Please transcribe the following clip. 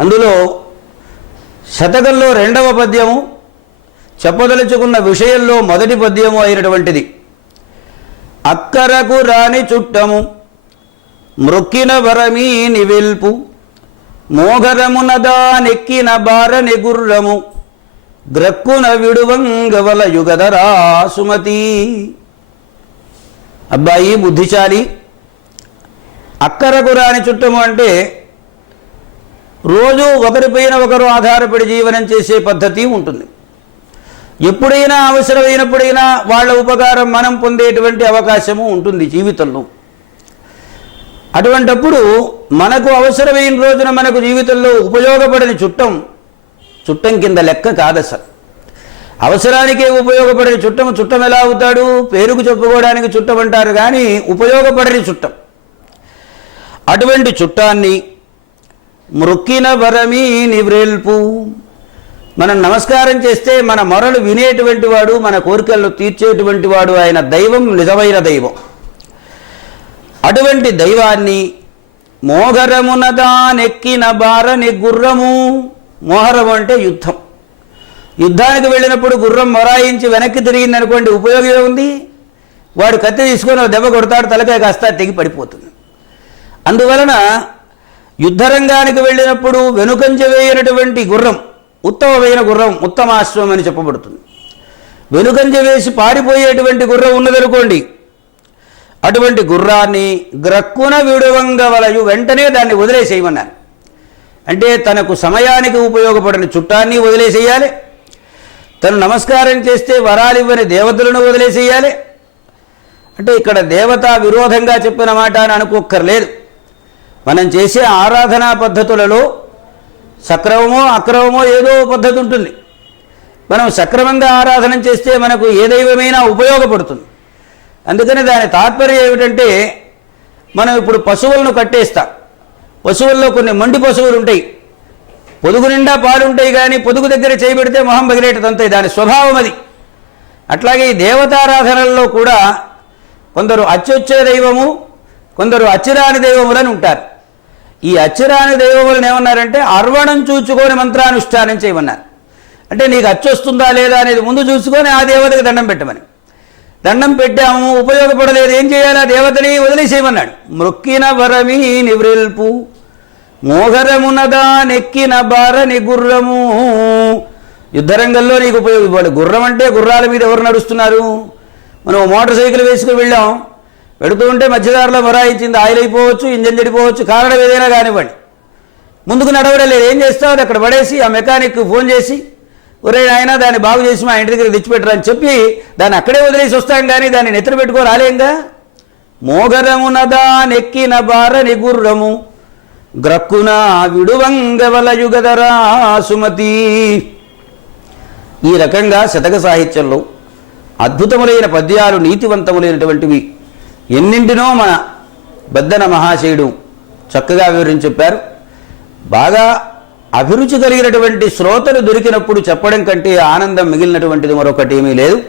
అందులో శతకంలో రెండవ పద్యము చెప్పదలుచుకున్న విషయంలో మొదటి పద్యము అయినటువంటిది. అక్కరకు రాని చుట్టము మృక్కిన వరమీ నివెల్పు మోగరమునదా నెక్కిన బారని గుర్రము గ్రక్కున విడువంగవల యుగదరా సుమతి అబ్బాయి బుద్ధిశాలి. అక్కరకు రాని చుట్టము అంటే రోజు ఒకరిపైన ఒకరు ఆధారపడి జీవనం చేసే పద్ధతి ఉంటుంది. ఎప్పుడైనా అవసరమైనప్పుడైనా వాళ్ళ ఉపకారం మనం పొందేటువంటి అవకాశము ఉంటుంది జీవితంలో. అటువంటప్పుడు మనకు అవసరమైన రోజున మనకు జీవితంలో ఉపయోగపడని చుట్టం చుట్టం కింద లెక్క కాదు అసలు. అవసరానికే ఉపయోగపడని చుట్టం చుట్టం ఎలా అవుతాడు? పేరుకు చెప్పుకోవడానికి చుట్టం అంటారు కానీ ఉపయోగపడని చుట్టం. అటువంటి చుట్టాన్ని మృక్కిన వరమీ నివ్రేల్పు. మనం నమస్కారం చేస్తే మన మొరలు వినేటువంటి వాడు మన కోరికలను తీర్చేటువంటి వాడు ఆయన దైవం నిజమైన దైవం. అటువంటి దైవాన్ని మోహరమునదానెక్కిన బారని గుర్రము. మోహరం అంటే యుద్ధం. యుద్ధానికి వెళ్ళినప్పుడు గుర్రం మొరాయించి వెనక్కి తిరిగింది అనుకోండి ఉపయోగం ఉంది వాడు కత్తి తీసుకొని దెబ్బ కొడతాడు తలకాయ కాస్త తెగి పడిపోతుంది. అందువలన యుద్ధరంగానికి వెళ్ళినప్పుడు వెనుకంజ వేయనటువంటి గుర్రం ఉత్తమమైన గుర్రం ఉత్తమాశ్వం అని చెప్పబడుతుంది. వెనుకంజ వేసి పారిపోయేటువంటి గుర్రం ఉన్నదనుకోండి అటువంటి గుర్రాన్ని గ్రక్కున విడవంగవలయు వెంటనే దాన్ని వదిలేసేయమన్నారు. అంటే తనకు సమయానికి ఉపయోగపడని చుట్టాన్ని వదిలేసేయాలి తను నమస్కారం చేస్తే వరాలివ్వని దేవతలను వదిలేసేయాలి. అంటే ఇక్కడ దేవతా విరోధంగా చెప్పిన మాట అని అనుకోక్కర్లేదు. మనం చేసే ఆరాధనా పద్ధతులలో సక్రమమో అక్రమమో ఏదో పద్ధతి ఉంటుంది. మనం సక్రమంగా ఆరాధన చేస్తే మనకు ఏ దైవమైనా ఉపయోగపడుతుంది. అందుకని దాని తాత్పర్యం ఏమిటంటే మనం ఇప్పుడు పశువులను కట్టేస్తాం. పశువుల్లో కొన్ని మండి పశువులు ఉంటాయి. పొదుగు నిండా పాలుంటాయి కానీ పొదుగు దగ్గర చేయబెడితే మొహం పగిలేటదంతాయి దాని స్వభావం అది. అట్లాగే ఈ దేవతారాధనల్లో కూడా కొందరు అచ్చొచ్చే దైవము కొందరు అచ్చిరాని దైవములని ఉంటారు. ఈ అచ్చరాని దైవములను ఏమన్నారంటే అర్వణం చూచుకొని మంత్రానుష్ఠానం చేయమన్నారు. అంటే నీకు అచ్చొస్తుందా లేదా అనేది ముందు చూసుకొని ఆ దేవతకి దండం పెట్టమని. దండం పెట్టాము ఉపయోగపడలేదు ఏం చేయాలి? ఆ దేవతని వదిలేసేయమన్నాడు. మృక్కిన వరమి నివ్రెల్పు మోహరమునదా నెక్కిన బారని గుర్రము. యుద్ధరంగంలో నీకు ఉపయోగపడు గుర్రం అంటే గుర్రాల మీద ఎవరు నడుస్తున్నారు? మనం మోటార్ సైకిల్ వేసుకుని వెళ్ళాం. పెడుతూ ఉంటే మధ్యదారులో మొరాయించింది ఆయిల్ అయిపోవచ్చు ఇంజన్ చెడిపోవచ్చు కారణం ఏదైనా కానివ్వండి. ముందుకు నడవడం లేదు. ఏం చేస్తావు? అది అక్కడ పడేసి ఆ మెకానిక్ ఫోన్ చేసి ఒరే ఆయన దాన్ని బాగు చేసి మా ఇంటి దగ్గర తెచ్చిపెట్టరని చెప్పి దాన్ని అక్కడే వదిలేసి వస్తాం కానీ దాన్ని నిద్ర పెట్టుకో రాలేంగా మోగరమునదా నెక్కిన బారని గుర్రము గ్రక్కున విడువంగవల యుగదరా సుమతి. ఈ రకంగా శతక సాహిత్యంలో అద్భుతములైన పద్యాలు నీతివంతములైనటువంటివి ఎన్నింటినో మన బద్దన మహాశయుడు చక్కగా వివరించి చెప్పారు. బాగా అభిరుచి కలిగినటువంటి శ్రోతలు దొరికినప్పుడు చెప్పడం కంటే ఆనందం మిగిలినటువంటిది మరొకటి ఏమీ లేదు.